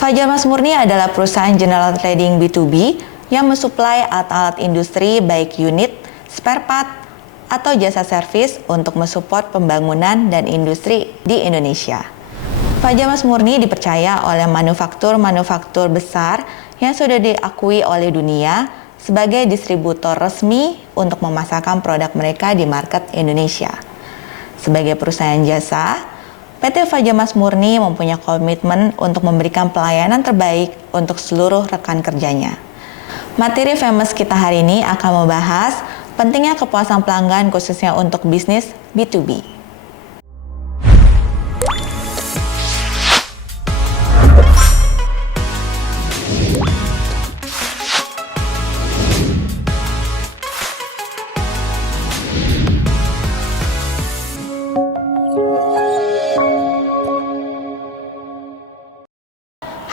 Fajar Mas Murni adalah perusahaan general trading B2B yang mensuplai alat-alat industri baik unit, spare part, atau jasa servis untuk mensupport pembangunan dan industri di Indonesia. Fajar Mas Murni dipercaya oleh manufaktur-manufaktur besar yang sudah diakui oleh dunia sebagai distributor resmi untuk memasarkan produk mereka di market Indonesia. Sebagai perusahaan jasa, PT Fajar Mas Murni mempunyai komitmen untuk memberikan pelayanan terbaik untuk seluruh rekan kerjanya. Materi famous kita hari ini akan membahas pentingnya kepuasan pelanggan khususnya untuk bisnis B2B.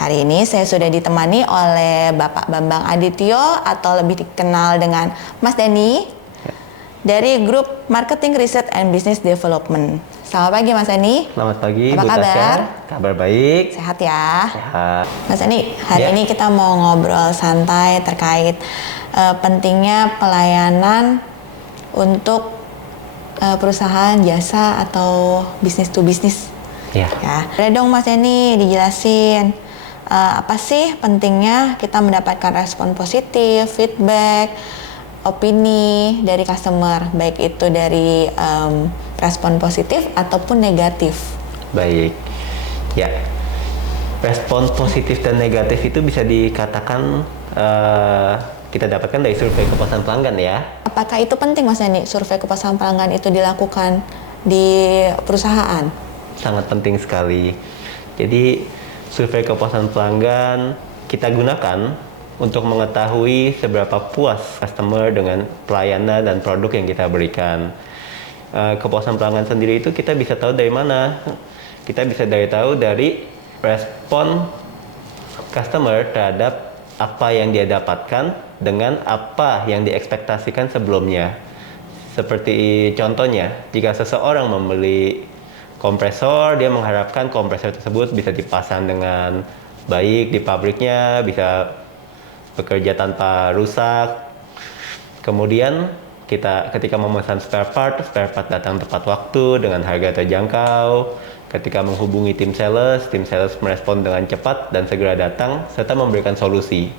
Hari ini saya sudah ditemani oleh Bapak Bambang Adityo atau lebih dikenal dengan Mas Dani dari Grup Marketing Research and Business Development. Selamat pagi Mas Dani. Selamat pagi Apa Bu kabar? Tasya. Kabar baik. Sehat ya? Sehat. Mas Dani, hari ini kita mau ngobrol santai terkait pentingnya pelayanan untuk perusahaan jasa atau bisnis to bisnis. Ya. Boleh dong Mas Dani dijelasin apa sih pentingnya kita mendapatkan respon positif, feedback, opini dari customer, baik itu dari respon positif ataupun negatif. Baik. Ya. Respon positif dan negatif itu bisa dikatakan kita dapatkan dari survei kepuasan pelanggan ya. Apakah itu penting Mas Dani, survei kepuasan pelanggan itu dilakukan di perusahaan? Sangat penting sekali. Jadi survei kepuasan pelanggan kita gunakan untuk mengetahui seberapa puas customer dengan pelayanan dan produk yang kita berikan. Kepuasan pelanggan sendiri itu kita bisa tahu dari mana? Kita bisa tahu dari respon customer terhadap apa yang dia dapatkan dengan apa yang diekspektasikan sebelumnya. Seperti contohnya, jika seseorang membeli kompresor, dia mengharapkan kompresor tersebut bisa dipasang dengan baik di pabriknya, bisa bekerja tanpa rusak. Kemudian ketika memesan spare part datang tepat waktu dengan harga terjangkau. Ketika menghubungi tim sales merespon dengan cepat dan segera datang serta memberikan solusi.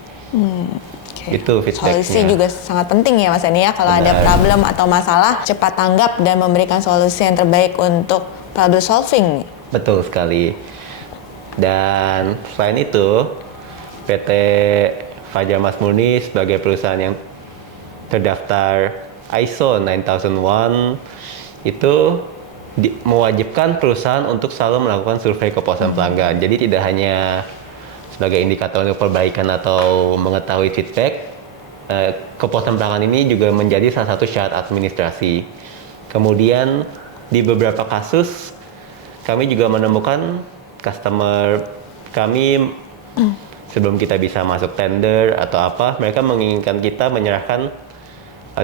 Itu feedbacknya. Solusi juga sangat penting ya Mas Dani ya, kalau ada problem atau masalah cepat tanggap dan memberikan solusi yang terbaik untuk problem solving. Betul sekali. Dan selain itu, PT Fajar Mas Murni sebagai perusahaan yang terdaftar ISO 9001 itu mewajibkan perusahaan untuk selalu melakukan survei kepuasan pelanggan. Jadi tidak hanya sebagai indikator untuk perbaikan atau mengetahui feedback, kepuasan pelanggan ini juga menjadi salah satu syarat administrasi. Kemudian di beberapa kasus kami juga menemukan customer kami sebelum kita bisa masuk tender atau apa, mereka menginginkan kita menyerahkan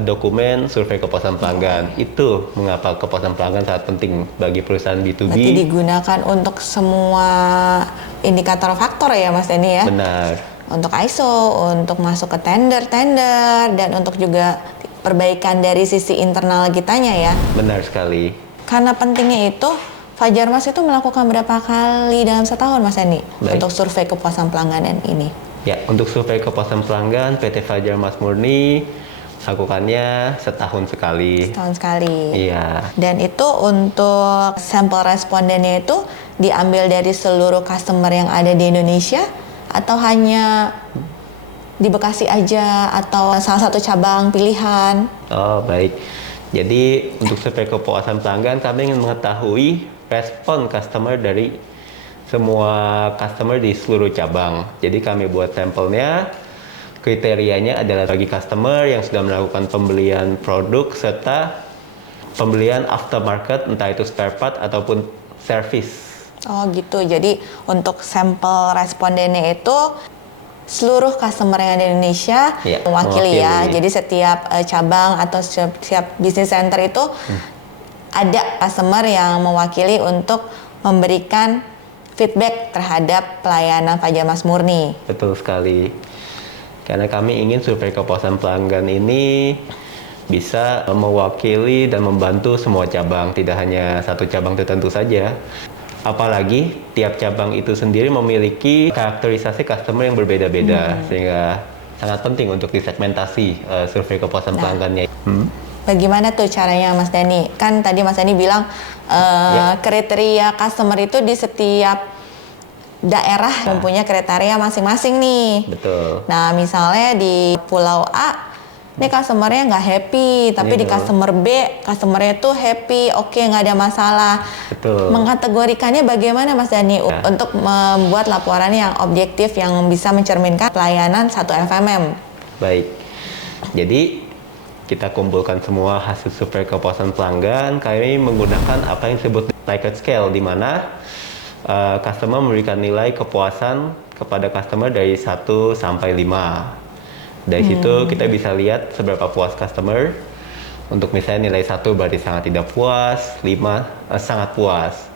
dokumen survei kepuasan pelanggan. Itu mengapa kepuasan pelanggan sangat penting bagi perusahaan B2B. Berarti digunakan untuk semua indikator faktor ya Mas Dani ya? Benar. Untuk ISO, untuk masuk ke tender, dan untuk juga perbaikan dari sisi internal kitanya ya? Benar sekali. Karena pentingnya itu, Fajar Mas itu melakukan berapa kali dalam setahun Mas Dani untuk survei kepuasan pelanggan ini? Ya, untuk survei kepuasan pelanggan PT Fajar Mas Murni lakukannya setahun sekali. Setahun sekali. Iya. Dan itu untuk sampel respondennya itu diambil dari seluruh customer yang ada di Indonesia atau hanya di Bekasi aja atau salah satu cabang pilihan? Oh, baik. Jadi untuk survei kepuasan pelanggan kami ingin mengetahui respon customer dari semua customer di seluruh cabang. Jadi kami buat sampelnya, kriterianya adalah bagi customer yang sudah melakukan pembelian produk serta pembelian aftermarket, entah itu spare part ataupun service. Oh gitu, jadi untuk sampel respondennya itu seluruh customer yang ada di Indonesia mewakili ya. Jadi setiap cabang atau setiap business center itu ada customer yang mewakili untuk memberikan feedback terhadap pelayanan Fajar Mas Murni. Betul sekali. Karena kami ingin survei kepuasan pelanggan ini bisa mewakili dan membantu semua cabang, tidak hanya satu cabang tertentu saja. Apalagi tiap cabang itu sendiri memiliki karakterisasi customer yang berbeda-beda, sehingga sangat penting untuk disegmentasi survei kepuasan pelanggannya. Bagaimana tuh caranya Mas Dani? Kan tadi Mas Dani bilang kriteria customer itu di setiap daerah mempunyai kriteria masing-masing nih. Betul. Nah misalnya di Pulau A, ini customernya nggak happy, tapi di customer B, customernya tuh happy, oke nggak ada masalah. Betul. Mengkategorikannya bagaimana Mas Dani untuk membuat laporan yang objektif yang bisa mencerminkan pelayanan satu FMM? Baik. Jadi kita kumpulkan semua hasil survei kepuasan pelanggan. Kami menggunakan apa yang disebut Likert Scale, di mana customer memberikan nilai kepuasan kepada customer dari 1 sampai 5. Dari situ kita bisa lihat seberapa puas customer. Untuk misalnya nilai 1 berarti sangat tidak puas, 5 sangat puas.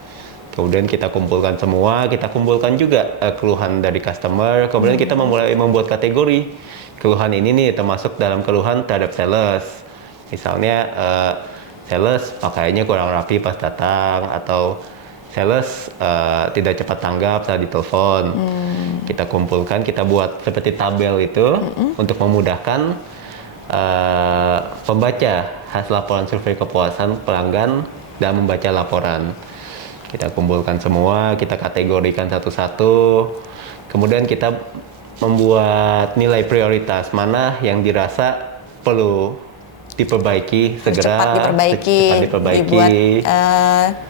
Kemudian kita kumpulkan semua, kita kumpulkan juga keluhan dari customer. Kemudian kita mulai membuat kategori. Keluhan ini nih termasuk dalam keluhan terhadap sales. Misalnya sales pakaiannya kurang rapi pas datang, atau sales tidak cepat tanggap saat ditelepon. Kita kumpulkan, kita buat seperti tabel itu untuk memudahkan pembaca hasil laporan survei kepuasan pelanggan dan membaca laporan. Kita kumpulkan semua, kita kategorikan satu-satu. Kemudian kita membuat nilai prioritas mana yang dirasa perlu diperbaiki segera, cepat diperbaiki, dibuat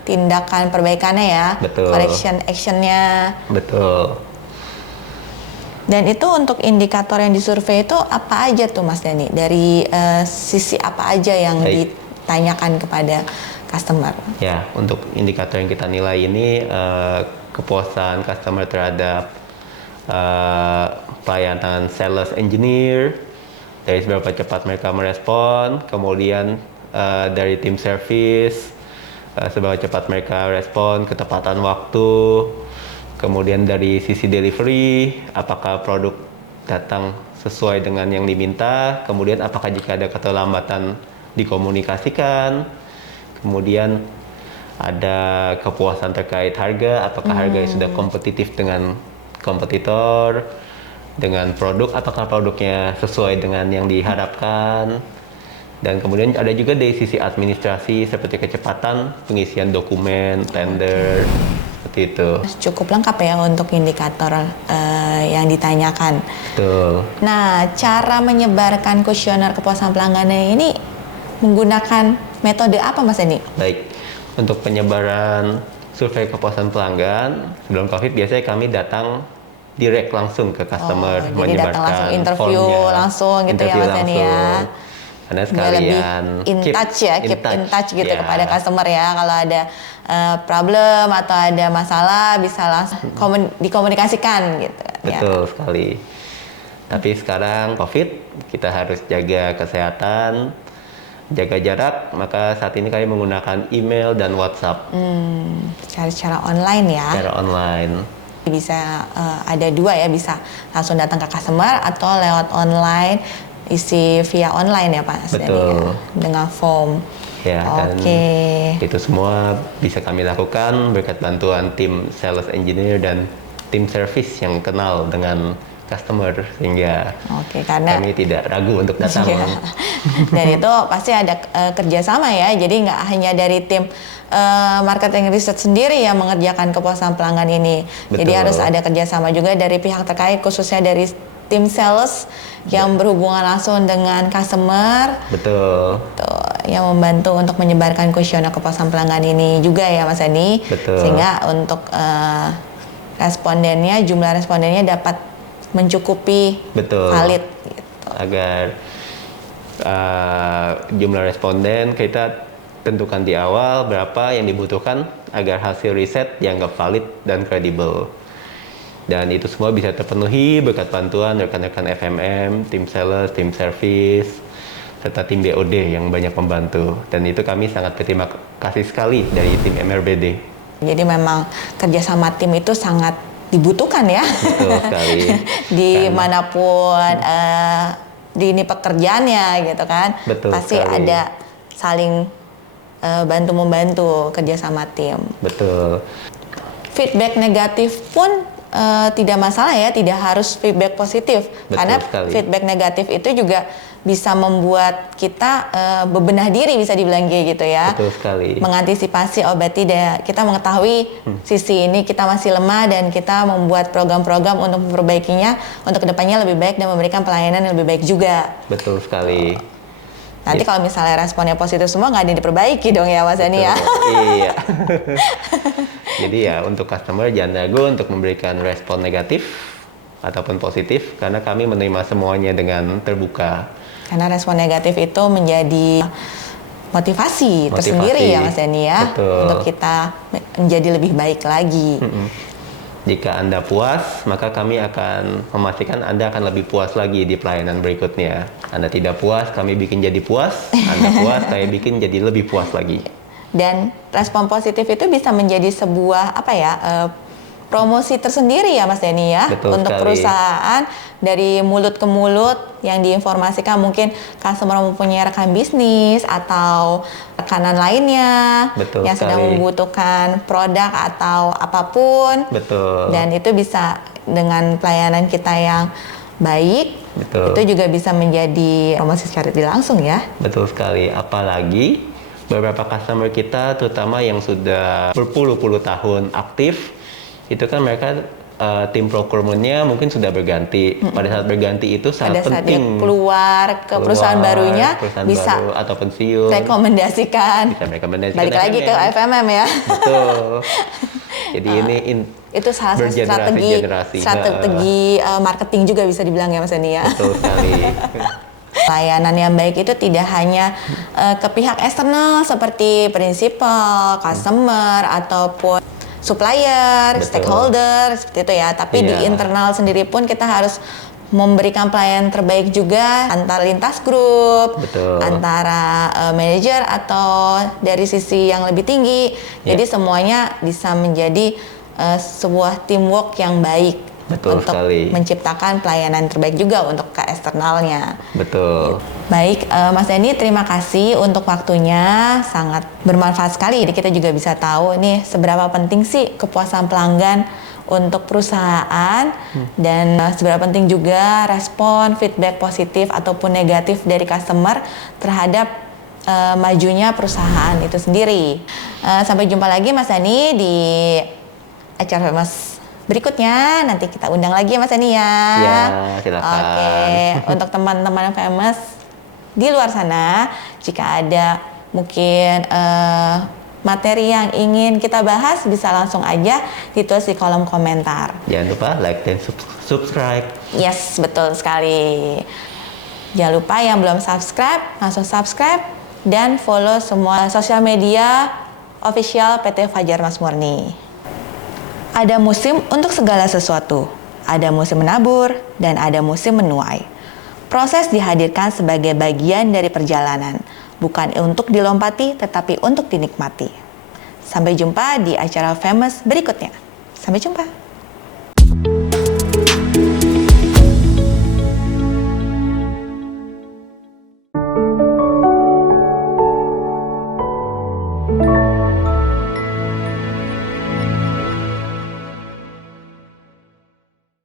tindakan perbaikannya ya. Betul. Correction actionnya. Betul. Dan itu untuk indikator yang disurvei itu apa aja tuh Mas Dani? Dari sisi apa aja yang ditanyakan kepada customer? Ya, untuk indikator yang kita nilai ini kepuasan customer terhadap pelayanan sales engineer, dari seberapa cepat mereka merespon, kemudian dari tim service, seberapa cepat mereka respon, ketepatan waktu, kemudian dari sisi delivery, apakah produk datang sesuai dengan yang diminta, kemudian apakah jika ada keterlambatan dikomunikasikan, kemudian ada kepuasan terkait harga, apakah harganya sudah kompetitif dengan kompetitor, dengan produk, apakah produknya sesuai dengan yang diharapkan, dan kemudian ada juga dari sisi administrasi seperti kecepatan pengisian dokumen, tender, seperti itu. Cukup lengkap ya untuk indikator yang ditanyakan. Betul. Nah, cara menyebarkan kuesioner kepuasan pelanggannya ini menggunakan metode apa Mas Dani? Baik, untuk penyebaran survei kepuasan pelanggan sebelum COVID biasanya kami datang direct langsung ke customer, jadi datang langsung interview langsung gitu ya Mas Dani ya. Karena sekalian lebih keep in touch gitu kepada customer ya. Kalau ada problem atau ada masalah bisa langsung dikomunikasikan gitu. Betul sekali. Tapi sekarang COVID kita harus jaga kesehatan, jaga jarak, maka saat ini kami menggunakan email dan WhatsApp. Secara online ya. Secara online. Bisa ada dua ya, bisa langsung datang ke customer atau lewat online, isi via online ya Pak. Betul. Ya, dengan form. Ya, dan itu semua bisa kami lakukan berkat bantuan tim sales engineer dan tim service yang kenal dengan customer, sehingga kami tidak ragu untuk datang. Dan itu pasti ada kerjasama ya, jadi nggak hanya dari tim marketing research sendiri yang mengerjakan kepuasan pelanggan ini. Betul. Jadi harus ada kerjasama juga dari pihak terkait, khususnya dari tim sales yang berhubungan langsung dengan customer. Betul. Yang membantu untuk menyebarkan kuesioner kepuasan pelanggan ini juga ya Mas Andi. Betul. Sehingga untuk respondennya, jumlah respondennya dapat mencukupi. Betul. Valid gitu. Agar jumlah responden kita tentukan di awal berapa yang dibutuhkan agar hasil riset dianggap valid dan kredibel. Dan itu semua bisa terpenuhi berkat bantuan rekan-rekan FMM, tim sales, tim service, serta tim BOD yang banyak membantu. Dan itu kami sangat berterima kasih sekali dari tim MRBD. Jadi memang kerjasama tim itu sangat dibutuhkan ya. Betul sekali. Dimanapun di ini pekerjaannya gitu kan. Betul pasti sekali. ada saling bantu-membantu kerjasama tim. Betul. Feedback negatif pun tidak masalah ya, tidak harus feedback positif. Betul Karena sekali. feedback negatif itu juga bisa membuat kita bebenah diri, bisa dibilang kayak gitu ya. Betul sekali. Mengantisipasi, oh berarti kita mengetahui sisi ini kita masih lemah dan kita membuat program-program untuk memperbaikinya untuk kedepannya lebih baik dan memberikan pelayanan yang lebih baik juga. Betul sekali. Nanti kalau misalnya responnya positif semua, nggak ada yang diperbaiki dong ya Mas Dani ya. Iya. Jadi ya untuk customer jangan ragu untuk memberikan respon negatif ataupun positif karena kami menerima semuanya dengan terbuka. Karena respon negatif itu menjadi motivasi tersendiri ya Mas Dani ya. Betul. Untuk kita menjadi lebih baik lagi. Jika Anda puas, maka kami akan memastikan Anda akan lebih puas lagi di pelayanan berikutnya. Anda tidak puas, kami bikin jadi puas. Anda puas, kami bikin jadi lebih puas lagi. Dan respon positif itu bisa menjadi sebuah promosi tersendiri ya Mas Dani ya. Betul untuk sekali. Perusahaan dari mulut ke mulut yang diinformasikan mungkin customer mempunyai rekan bisnis atau rekanan lainnya. Betul yang sedang sekali. membutuhkan produk atau apapun. Betul. Dan itu bisa dengan pelayanan kita yang baik. Betul. Itu juga bisa menjadi promosi secara tidak langsung ya. Betul sekali. Apalagi beberapa customer kita, terutama yang sudah berpuluh-puluh tahun aktif, itu kan mereka tim procurement-nya mungkin sudah berganti. Pada saat berganti itu sangat Pada saat dia penting. keluar ke perusahaan barunya, perusahaan bisa baru atau pensiun. rekomendasikan. Bisa merekomendasikan Balik lagi ke FMM. FMM ya. Betul. Jadi ini Itu salah satu bergenerasi-generasi. strategi marketing juga bisa dibilang ya Mas Dani ya. Betul sekali. Layanan yang baik itu tidak hanya ke pihak eksternal seperti prinsipal, customer, ataupun supplier, Betul. stakeholder, seperti itu ya. Tapi di Iya. internal sendiri pun kita harus memberikan pelayanan terbaik juga antar lintas grup, Betul. antara manajer atau dari sisi yang lebih tinggi. Ya. Jadi semuanya bisa menjadi sebuah teamwork yang baik. Betul untuk sekali. menciptakan pelayanan terbaik juga untuk ke eksternalnya. Betul. Baik, Mas Dani, terima kasih untuk waktunya, sangat bermanfaat sekali. Jadi kita juga bisa tahu nih seberapa penting sih kepuasan pelanggan untuk perusahaan dan seberapa penting juga respon feedback positif ataupun negatif dari customer terhadap majunya perusahaan itu sendiri. Sampai jumpa lagi Mas Dani di acara Famous berikutnya. Nanti kita undang lagi ya Mas Dani ya. Ya, silakan. Oke, untuk teman-teman Famous di luar sana, jika ada mungkin materi yang ingin kita bahas, bisa langsung aja ditulis di kolom komentar. Jangan lupa like dan subscribe. Yes, betul sekali. Jangan lupa yang belum subscribe, langsung subscribe dan follow semua sosial media official PT Fajar Mas Murni. Ada musim untuk segala sesuatu. Ada musim menabur dan ada musim menuai. Proses dihadirkan sebagai bagian dari perjalanan, bukan untuk dilompati tetapi untuk dinikmati. Sampai jumpa di acara Famous berikutnya. Sampai jumpa.